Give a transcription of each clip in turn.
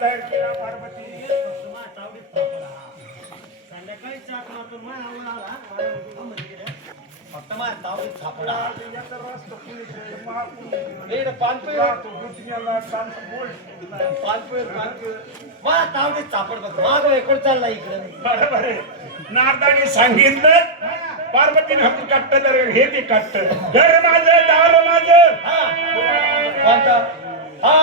तयार केला पार्वती? संध्याकाळी चहा मारतो मग आवड आला फक्त माझ्या तावडीत सापडा याचा रस्ता पुणे महापुणे ए पानपे तो गुटण्याला चालतं बोल पानपे मला तावडीत सापड बघ माग इकडे चालला इकडे बरोबर आहे. नारदाने सांगितलं पार्वतीने आपण काटत तर हे ते काटत घर माझं दार माझं. कोणता हा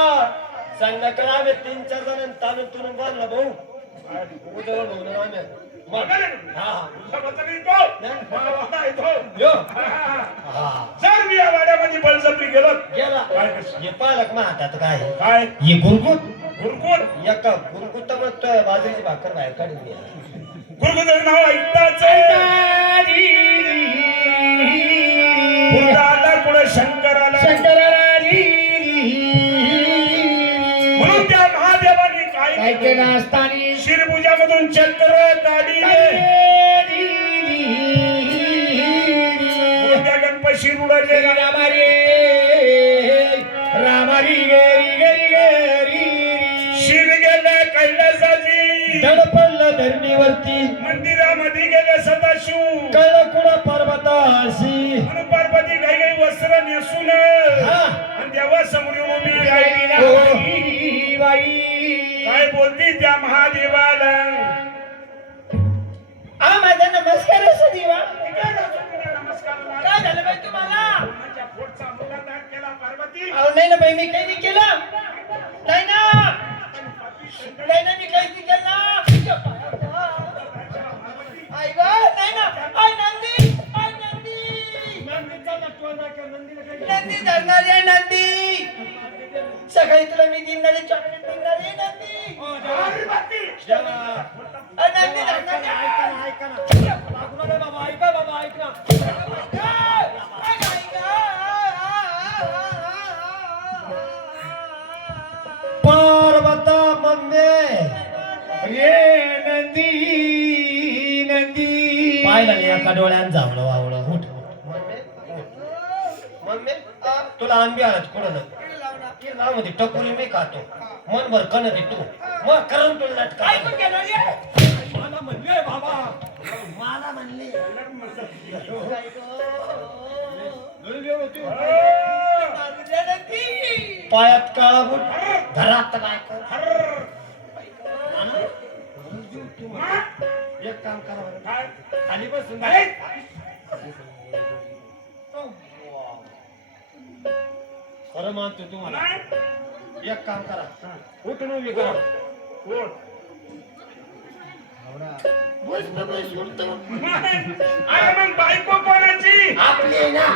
संध्याकाळी आम्ही 3-4 जण तालून तुरून बांधला भाऊ उद्या म्हणून आम्ही जर मी या वाड्यामध्ये बळजबरी गेलो गेला काय करशील? हे पालक मग हातात काय काय हे गुरगुट गुरकुट एका गुरगुट मग बाजरीची भाकर बाहेर काढून घ्या गुरकुटाचं नाव ऐकताच पुढे शंकराला म्हणून त्या महादेवाने काय केलं असताना शिरभुजामधून चक्र काढले त्या गणपती उडले शिर गेले कैलासाची धडपडलं धरणीवरती मंदिरामध्ये गेले सदाशिव कळलं कुणा पर्वताशी म्हणून पार्वती काही काही वस्त्र नेसून आणि देवा समोर उभी राहिली. काय बोलती त्या महादेवाला? माझा नमस्कार असं देवा नमस्कार काय झालं बाई तुम्हाला? पोटचा मुलादार केला पार्वती. अहो नाही ना बाई मी काही नाही केलं नाही ना मी काही नाही केलं आई ग नाही ना आई नंदी नंदी धरणारी आहे नंदी सकाळी तुला मी दिनारी चॉकलेट देणार आहे नंदी नंदी धरणारी ऐका ना बाबा ऐका ना पार्वता मम्मी रे नंदी पाहिलं नाही एका डोळ्यात जावलं वावलं उठ मम्मी तुला आंबे आणत कुठं मध्ये टकोरी मी खातो मनभर कण दे तू मग करून तुला नाटक मला म्हणले बाबा मला म्हणले पायात काळा बूट घरात बायको एक काम करा खाली बसून खरं मानतो तुम्हाला एक काम करा उठून उभी करा मग बायको कोणाची आपली आहे ना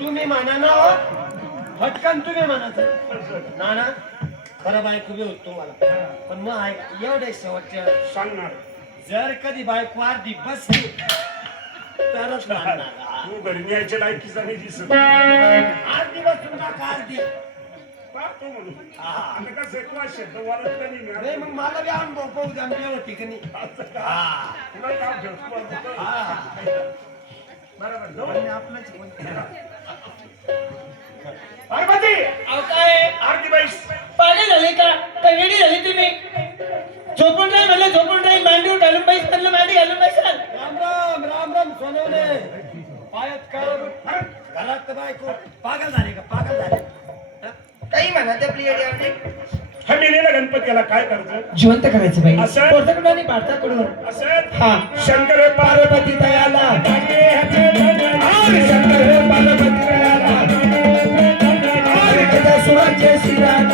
तुम्ही म्हणा ना फटकन तुम्ही म्हणायचं ना खरं बायको बी होत तुम्हाला पण मग एवढे शेवटच्या सांगणार जर कधी बायको अर्धी बसली तरच मानणार तू घरी न्यायच्या लायकीचा नाही दिसत अर्धी बसून टाका अर्धी पाहतो म्हणून आता कसं आहे, तुला शब्द वाढत का नाही नाही मग मला बी अनुभव पाहू द्या मी होती की नाही तुला काम ठेवतो बरोबर जाऊ आपलंच पार्वती काय आरती बाई पागल झाले का वेडी झाली तुम्ही झोपून नाही म्हणलं झोपून नाही मांडी घालून पाहिजे म्हणलं मांडी घालून पाहिजे राम राम सोनवणे पायात काय घरात बायको पागल झाले का पागल झाले काही म्हणा ते आपली येडी हा मेलेला गणपतीला काय करायचं जिवंत करायचं बाई असं? कोर्टाकडून आणि भारताकडून असं हा शंकर पार्वती दयाला शंकर पार्वती दयाला सुराचे श्रीराम